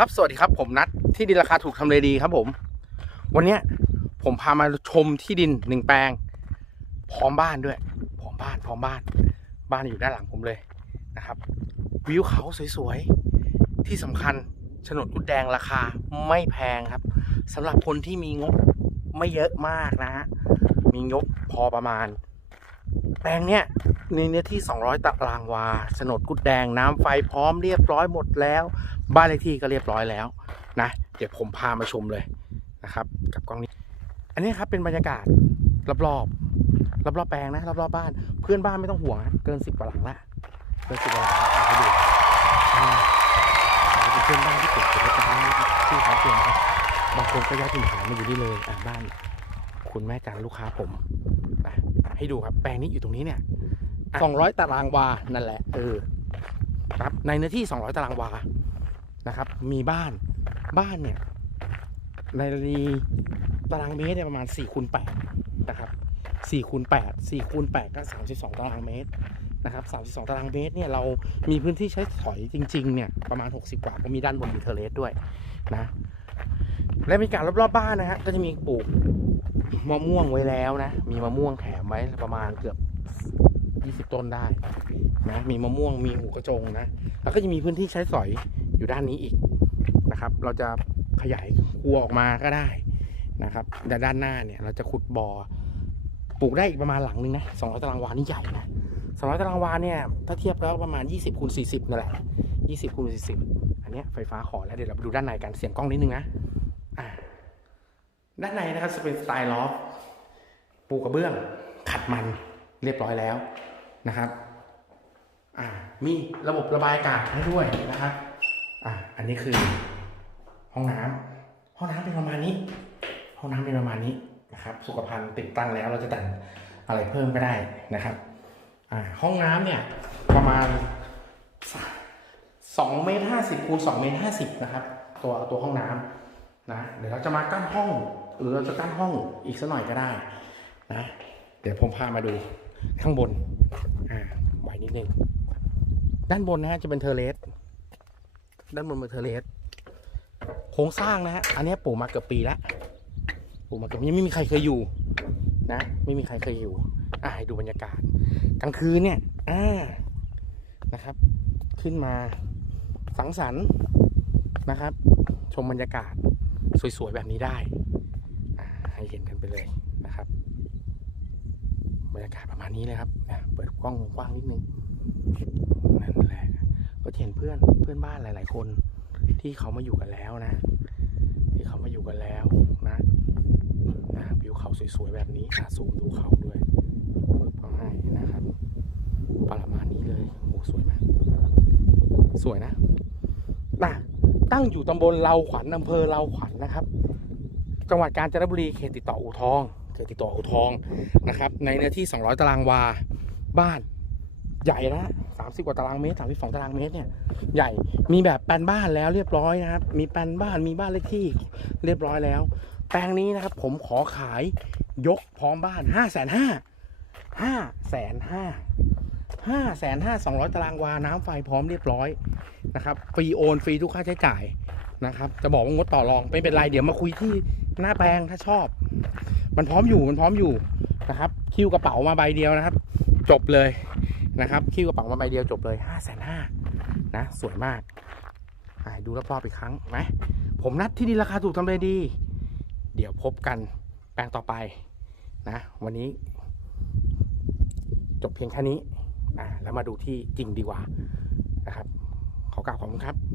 ครับสวัสดีครับผมนัดที่ดินราคาถูกทำเลดีครับผม วันนี้ผมพามาชมที่ดินหนึ่งแปลง พร้อมบ้านด้วยพร้อมบ้านพร้อมบ้าน บ้านอยู่ด้านหลังผมเลยนะครับ วิวเขาสวยๆ ที่สำคัญโฉนดกุดแดงราคาไม่แพงครับสำหรับคนที่มีงบไม่เยอะมากนะฮะมีงบพอประมาณ แปลงเนี้ยในเนื้อที่ 200ตารางวาโฉนดกุดแดงน้ำไฟพร้อมเรียบร้อยหมดแล้ว บ้านเลขที่ก็เรียบร้อยแล้วนะเดี๋ยวผมพามาชมเลยนะครับ กับกล้องนี้ อันนี้ครับเป็นบรรยากาศรอบๆรอบๆแปลงนะรอบๆบ้าน เพื่อนบ้านไม่ต้องห่วงนะเกินสิบกว่าหลังละเกินสิบกว่าหลังให้ดูเป็นเพื่อนบ้านที่เก็บเก็บไว้บ้านนะครับชื่อเขาเพียงครับบางคนก็ย้ายถิ่นฐานมาอยู่นี่เลยอ่าบ้าน คุณแม่จันลูกค้าผม ให้ดูครับ แปลงนี้อยู่ตรงนี้เนี่ยสองร้อยตารางวา นั่นแหละ เออ ครับ ในเนื้อที่200ตารางวา นะครับ มีบ้าน บ้านเนี่ย ในตารางเมตรเนี่ยประมาณ4คูณ8นะครับ4คูณ8 4คูณ8ก็32ตารางเมตรนะครับ32ตารางเมตรเนี่ยเรามีพื้นที่ใช้ถอยจริง ๆ เนี่ย ประมาณ60กว่าก็มีด้านบนมีเทอร์เลสด้วยนะ และมีการรอบๆบ้านนะฮะก็จะมีปลูกมะม่วงไว้แล้วนะ มีมะม่วงแถมไว้ประมาณเกือบ20ต้นได้นะมีมะม่วงมีหูกระจงนะ แล้วก็จะมีพื้นที่ใช้สอยอยู่ด้านนี้อีกนะครับ เราจะขยายครัวออกมาก็ได้นะครับแต่ด้านหน้าเนี่ยเราจะขุดบ่อปลูกได้อีกประมาณหลังนึงนะ200ตารางวานี่ใหญ่นะ200ตารางวาเนี่ยถ้าเทียบแล้วประมาณ 20คูณ40นั่นแหละ20คูณ40 อันเนี้ยไฟฟ้าขอแล้วเดี๋ยวเราไปดูด้านในกันเสียงกล้องนิดนึงนะ ด้านในนะครับจะเป็นสไตล์ลอฟปูกระเบื้อง ขัดมันเรียบร้อยแล้วนะครับอ่ามีระบบระบายอากาศให้ด้วยนะครับอ่าอันนี้คือ ห้องน้ำห้องน้ำเป็นประมาณนี้ ห้องน้ำเป็นประมาณนี้นะครับ สุขภัณฑ์ติดตั้งแล้วเราจะแต่งอะไรเพิ่มก็ได้นะครับอ่าห้องน้ำเนี่ยประมาณสองเมตรห้าสิบคูณสองเมตรห้าสิบนะครับ ตัวตัวห้องน้ำ นะเดี๋ยวเราจะมากั้นห้อง หรือเราจะกั้นห้องอีกสักหน่อยก็ได้นะเดี๋ยวผมพามาดูข้างบนอ่าไหวนิดนึงด้านบนนะฮะจะเป็นเทเลสด้านบนเป็นเทเลสโครงสร้างนะฮะอันนี้ปลูกมาเกือบปีแล้วปลูกมาเกือบยังไม่มีใครเคยอยู่นะไม่มีใครเคยอยู่อ่าให้ดูบรรยากาศกลางคืนเนี่ยอ่านะครับ ขึ้นมาสังสรรค์นะครับ ชมบรรยากาศ สวยๆแบบนี้ได้ให้เห็นกันไปเลยนะครับบรรยากาศประมาณนี้เลยครับเปิดกล้องกว้างนิดนึงนั่นแหละก็เห็นเพื่อนเพื่อนบ้านหลาย ๆ คนที่เขามาอยู่กันแล้วนะ ที่เขามาอยู่กันแล้วนะนะวิวเขาสวยๆแบบนี้อะซูมดูเขาด้วยเปิดมาให้นะครับ ประมาณนี้เลยโอ้สวยไหมสวยนะนะ ตั้งอยู่ตำบลเลาขวัญอำเภอเลาขวัญนะครับ จังหวัดกาญจนบุรีเขตติดต่ออู่ทองเขตติดต่ออู่ทองนะครับ ในเนื้อที่ 200 ตารางวาบ้านใหญ่นะ30กว่าตารางเมตร32ตารางเมตรเนี่ยใหญ่มีแบบแปลนบ้านแล้วเรียบร้อยนะครับ มีแปลนบ้านมีบ้านเลขที่เรียบร้อยแล้ว แปลงนี้นะครับ ผมขอขายยกพร้อมบ้านห้าแสนห้าห้าแสนห้า ห้าแสนห้าสองร้อยตารางวา น้ำไฟพร้อมเรียบร้อยนะครับฟรีโอนฟรีทุกค่าใช้จ่ายนะครับ จะบอกว่างดต่อรองไม่เป็นไรเดี๋ยวมาคุยที่หน้าแปลงถ้าชอบ มันพร้อมอยู่มันพร้อมอยู่นะครับ คิวกระเป๋ามาใบเดียวนะครับ จบเลยนะครับ คิวกระเป๋ามาใบเดียวจบเลยห้าแสนห้านะ สวยมากาดูรอบๆอีกครั้งไหมผมนัดที่ดินราคาถูกทำเลดี เดี๋ยวพบกันแปลงต่อไปนะ วันนี้ จบเพียงแค่นี้ แล้วมาดูที่จริงดีกว่านะครับขอกล่าวขอบคุณครับ